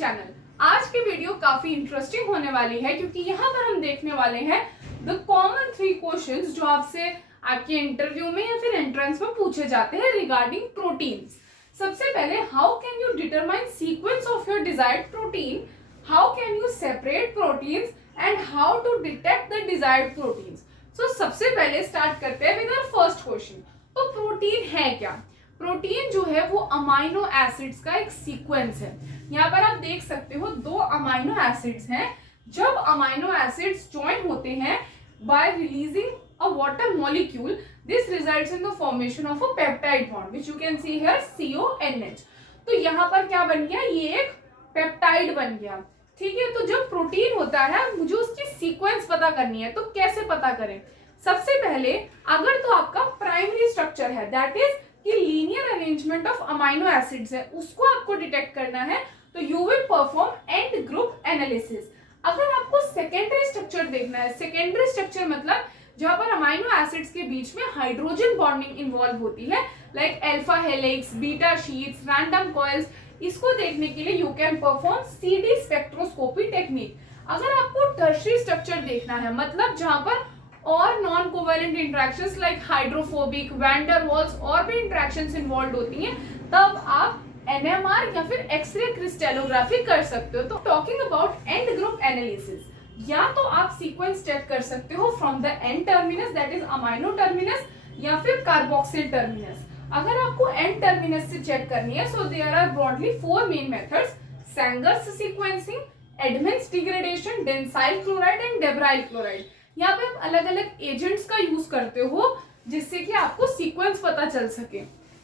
Channel. आज की video काफी इंटरेस्टिंग होने वाली है क्योंकि यहाँ पर हम देखने वाले हैं द कॉमन 3 क्वेश्चंस जो आपसे आपके इंटरव्यू में या फिर एंट्रेंस में पूछे जाते हैं रिगार्डिंग प्रोटीन्स। सबसे पहले, how can you determine sequence of your desired protein, how can you separate proteins and how to detect the desired proteins. So सबसे पहले स्टार्ट करते हैं विद आवर फर्स्ट क्वेश्चन। तो प्रोटीन है क्या? प्रोटीन जो है वो अमाइनो एसिड्स का एक सीक्वेंस है। यहाँ पर आप देख सकते हो 2 अमाइनो एसिड्स हैं। जब अमाइनो एसिड्स ज्वाइन होते हैं bye releasing a water molecule, this results in the formation of a peptide bond which you can see here CONH। तो यहाँ पर क्या बन गया? ये एक पेप्टाइड बन गया। ठीक है, तो जब प्रोटीन होता है मुझे उसकी सीक्वेंस पता करनी है, तो कैसे पता करें? सबसे पहले अगर तो आपका प्राइमरी स्ट्रक्चर है, दैट इज कि linear arrangement of amino acids है, उसको आपको डिटेक्ट करना है, तो you will perform and group analysis. अगर आपको सेकेंडरी स्ट्रक्चर देखना है, सेकेंडरी स्ट्रक्चर मतलब जहां पर अमाइनो एसिड्स के बीच में हाइड्रोजन बॉन्डिंग इन्वॉल्व होती है, like alpha helix, beta sheets, random coils, इसको देखने के लिए you can perform CD spectroscopy technique. अगर आपको टर्शियरी स्ट्रक्चर देखना है, मतलब जहां पर और non covalent interactions like hydrophobic, wander walls और भी इंटरेक्शंस इन्वॉल्व होती हैं, तब आप NMR या फिर एक्सरे क्रिस्टलोग्राफी कर सकते हो। तो talking about and group analysis, या तो आप सीक्वेंस चेक कर सकते हो from the end terminus that is amino terminus या फिर कार्बोक्सिल टर्मिनस। अगर आपको एंड टर्मिनस से चेक करनी है, so there are broadly 4 main methods: Sanger's sequencing, Edmund's degradation, dansyl chloride and dabsyl chloride. यहाँ पे आप अलग अलग एजेंट्स का यूज करते हो जिससे कि आपको सीक्वेंस पता चल सके।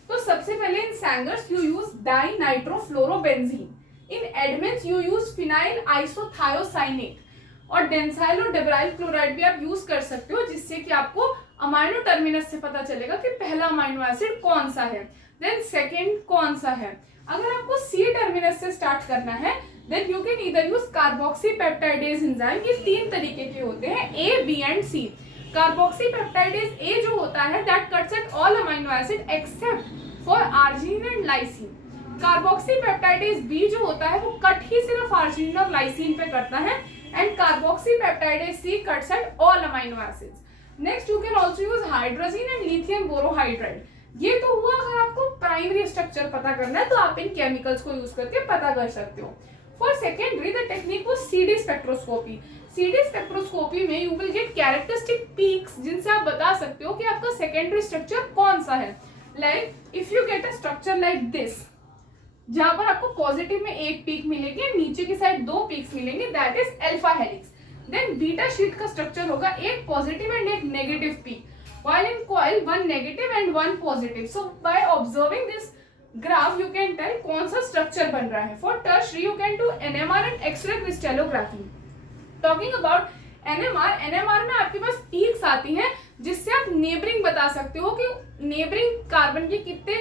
तो सबसे पहले in Sanger's you use dinitrofluorobenzene, in Edmund's you use phenyl isothiocyanate, और डेंसाइल और डेब्राइल क्लोराइड भी आप यूज कर सकते हो जिससे कि आपको अमाइनो टर्मिनस से पता चलेगा कि पहला अमाइनो एसिड कौन सा है, देन सेकेंड कौन सा है। अगर आपको C टर्मिनस से स्टार्ट करना है, then you can either use carboxypeptidase enzyme। ये 3 तरीके के होते हैं, A, B and C। carboxypeptidase A जो होता है that cuts at all amino acid except for arginine and lysine। carboxypeptidase B जो होता है वो कट ही सिर्फ arginine और lysine पे करता है, and carboxypeptidase C cuts at all amino acids। next you can also use hydrazine and lithium borohydride। ये तो हुआ अगर आपको प्राइमरी स्ट्रक्चर पता करना है, तो आप इन केमिकल्स को यूज करके पता कर सकते हो। For secondary, the technique was CD spectroscopy। CD spectroscopy में you will get characteristic peaks जिनसे आप बता सकते हो कि आपका secondary structure कौन सा है। Like if you get a structure like this, जहाँ पर आपको पॉजिटिव में एक पीक मिलेगी, नीचे की साइड 2 पीक्स मिलेंगे, that is alpha helix। Then beta sheet का स्ट्रक्चर होगा एक पॉजिटिव एंड एक negative peak, while in coil 1 negative and 1 positive। So by observing this graph you can tell कौन सा स्ट्रक्चर बन रहा है। For tertiary you can do NMR and x ray crystallography. Talking about NMR में आपके पास peaks आती हैं जिससे आप नेबरिंग बता सकते हो कि नेबरिंग कार्बन के कितने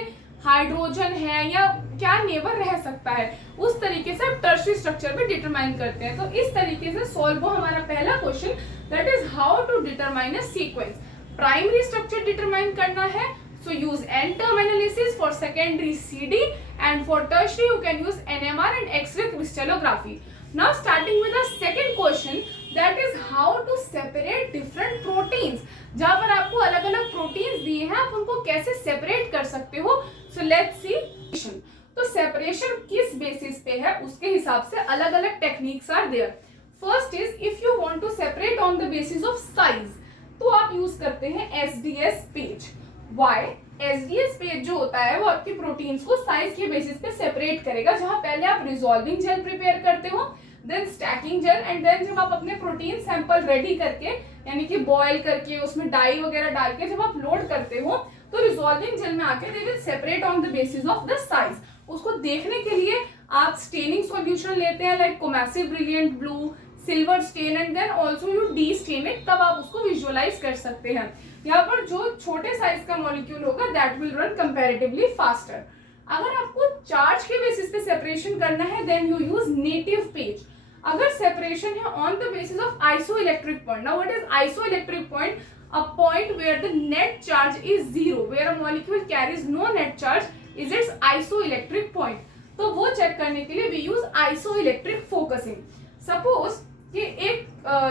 हाइड्रोजन है या क्या नेबर रह सकता है। उस तरीके से आप टर्शियरी स्ट्रक्चर भी डिटरमाइन करते हैं। तो इस तरीके से सॉल्व हो हमारा पहला question, that is how to determine a sequence. Primary structure determine करना है, so use N-term analysis, for secondary CD, and for tertiary you can use NMR and X-ray crystallography। Now starting with the second question, that is how to separate different proteins। जहाँ पर आपको अलग अलग proteins दिए हैं, आप उनको कैसे सेपरेट कर सकते हो। So let's see। तो सेपरेशन किस बेसिस पे है उसके हिसाब से अलग अलग techniques are there. First is if you want to separate on the basis of size, तो आप यूज करते हैं SDS page. Why? SDS page जो होता है वो आपके प्रोटीन्स को साइज के बेसिस पे सेपरेट करेगा। जहां पहले आप रिजॉल्विंग जेल प्रिपेयर करते हो, then stacking gel, and then जब आप अपने प्रोटीन सैंपल रेडी करके यानी कि बॉयल करके उसमें डाई वगैरह डाल के जब आप लोड करते हो, तो रिजॉल्विंग जेल में आके they will separate on the basis of the size. उसको देखने के लिए आप स्टेनिंग सॉल्यूशन लेते हैं like Coomassie brilliant blue, silver stain, and then also you destain it, तब आप उसको विजुअलाइज कर सकते हैं। यहाँ पर जो छोटे साइज का मॉलिक्यूल होगा that will run comparatively faster. अगर आपको चार्ज के बेसिस पे सेपरेशन करना है, then you use native page. अगर सेपरेशन है on the basis of isoelectric point, now what is isoelectric point? A point where the net charge is 0, where a molecule carries no net charge is its isoelectric point. तो वो check करने के लिए we use isoelectric focusing. Suppose कि एक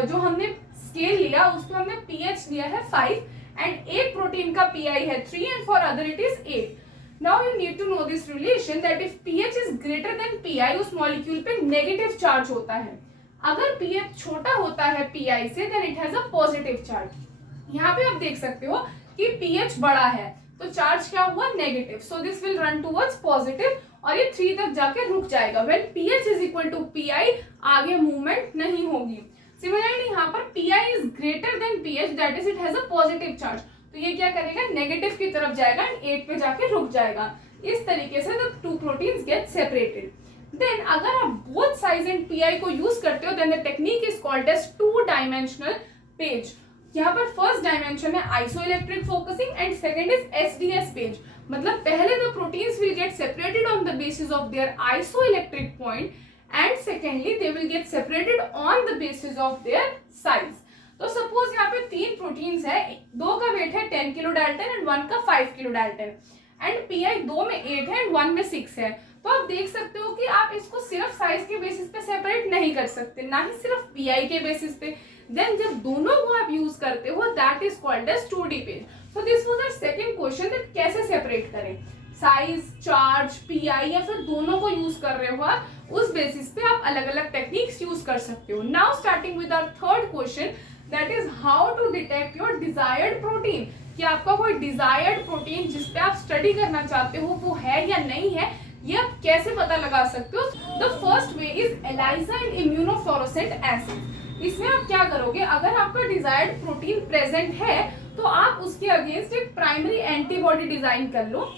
जो हमने scale लिया उसमें हमने pH दिया है 5 एंड एक प्रोटीन का PI है 3 and for other it is 8। Now you need to know this relation that if pH is greater than PI उस मॉलिक्यूल पे नेगेटिव चार्ज होता है। अगर pH छोटा होता है PI से then it has a positive charge. यहाँ पे आप देख सकते हो कि pH बड़ा है तो चार्ज क्या हुआ negative, so this will run towards positive और ये 3 तक जाके रुक जाएगा। When pH is equal to PI आगे मूवमेंट नहीं होगी। सिमिलरली यहाँ पर PI is greater than pH that is it has a positive charge, तो ये क्या करेगा नेगेटिव की तरफ जाएगा एंड 8 पे जाके रुक जाएगा। इस तरीके से the two proteins get separated. Then अगर आप बोथ साइज एंड PI को यूज करते हो then the technique is called as two dimensional page. यहाँ पर फर्स्ट डायमेंशन है isoelectric focusing and second is SDS page. मतलब पहले the proteins will get separated on the basis of their isoelectric point and secondly they will get separated on the basis of their size. तो suppose यहाँ पे 3 proteins है, 2 का wait है 10 kilo Dalton and 1 का 5 kilo Dalton and PI 2 में 8 है and 1 में 6 है। तो आप देख सकते हो कि आप इसको सिर्फ साइज के बेसिस पे सेपरेट नहीं कर सकते, ना ही सिर्फ PI के बेसिस पे। देन जब दोनों को आप यूज करते हो that is called as 2D page. So this was the second question that कैसे सेपरेट करें, साइज, चार्ज, PI या फिर दोनों को यूज कर रहे हो आप, उस बेसिस पे आप अलग अलग टेक्निक्स यूज कर सकते हो। Now starting with our third question that is how to detect your desired protein, कि आपका कोई डिजायर्ड प्रोटीन जिस पे आप स्टडी करना चाहते हो वो है या नहीं है, ये आप कैसे पता लगा सकते हो। The first way is ELISA and immunofluorescent acid. इसमें आप क्या करोगे, अगर आपका डिजायर्ड प्रोटीन प्रेजेंट है तो आप उसके अगेंस्ट एक प्राइमरी एंटीबॉडी डिजाइन कर लो।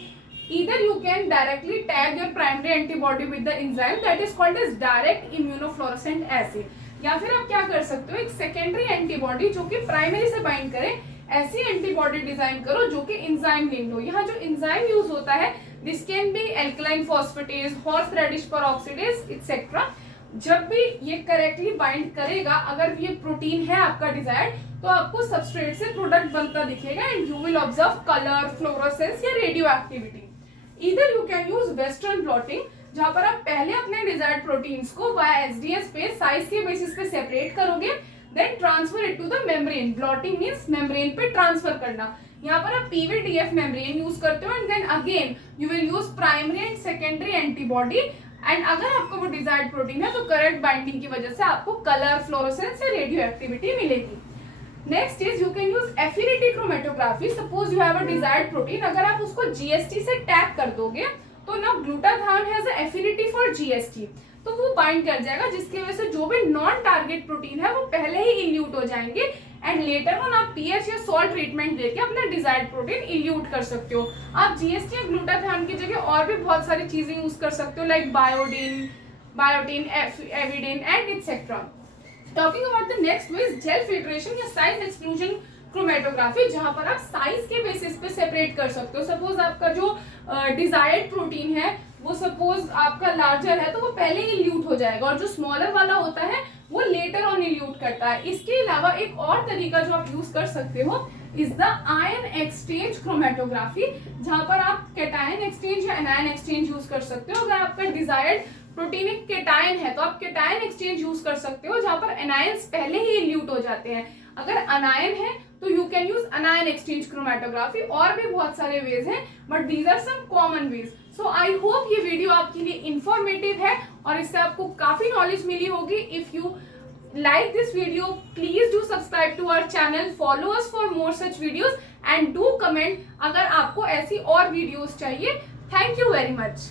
Either you can directly tag your primary antibody with the enzyme that is called as direct immunofluorescent acid, या फिर आप क्या कर सकते हो एक सेकेंडरी एंटीबॉडी जो कि प्राइमरी से बाइंड करे, ऐसी एंटीबॉडी डिजाइन करो जो कि एंजाइम लिंक्ड हो। यहाँ जो एंजाइम यूज होता है this can be alkaline phosphatase, horse radish peroxidase etcetera. जब भी ये करेक्टली बाइंड करेगा, अगर ये प्रोटीन है आपका डिजायर्ड, तो आपको सबस्ट्रेट से प्रोडक्ट बनता दिखेगा and you will observe colour, fluorescence या radioactivity. Either you can use Western blotting, जहां पर आप पहले अपने डिजायर्ड प्रोटीन्स को वाया SDS पे साइज के बेसिस पे सेपरेट करोगे, then transfer it to the membrane. Blotting means membrane पे ट्रांसफर करना। यहाँ पर आप PVDF मेम्ब्रेन यूज करते हो and then again you will use primary and secondary antibody and अगर आपको वो डिजायर्ड प्रोटीन है तो करेक्ट बाइंडिंग की वजह से आपको कलर, फ्लोरोसेंस या रेडियो एक्टिविटी मिलेगी। Next is you can use affinity chromatography. Suppose you have a desired protein, अगर आप उसको GST से टैग कर दोगे तो ना glutathione has a affinity for GST, तो वो बाइंड कर जाएगा जिसकी वजह से जो भी नॉन टारगेट प्रोटीन है वो पहले ही इल्यूट हो जाएंगे एंड लेटर ऑन आप pH या सॉल्ट ट्रीटमेंट देके अपना डिजायर्ड प्रोटीन इल्यूट कर सकते हो। आप GST या ग्लूटाथायोन की जगह और भी बहुत सारी चीजें यूज कर सकते हो like biotin, avidin and etcetera. Talking about the next way is gel filtration या साइज एक्सक्लूजन क्रोमेटोग्राफी, जहां पर आप साइज के बेसिस पे सेपरेट कर सकते हो। सपोज आपका जो डिजायर्ड प्रोटीन है वो सपोज आपका लार्जर है तो वो पहले ही इल्यूट हो जाएगा और जो स्मॉलर वाला होता है वो लेटर ऑन इल्यूट करता है। इसके अलावा एक और तरीका जो आप यूज कर सकते हो is the ion exchange chromatography, जहां पर आप कैटायन एक्सचेंज या एनायन एक्सचेंज यूज कर सकते हो। अगर आपका डिजायर्ड प्रोटीन एक केटायन है तो आप केटायन एक्सचेंज यूज कर सकते हो जहां पर एनायंस पहले ही इल्यूट हो जाते हैं। अगर अनायन है तो you can use anion exchange chromatography. और भी बहुत सारे वेज हैं but these are some common ways. So I hope ये वीडियो आपके लिए इंफॉर्मेटिव है और इससे आपको काफी नॉलेज मिली होगी। If you like this video, please do subscribe to our channel, follow us for more such videos and do comment अगर आपको ऐसी और videos चाहिए। Thank you very much.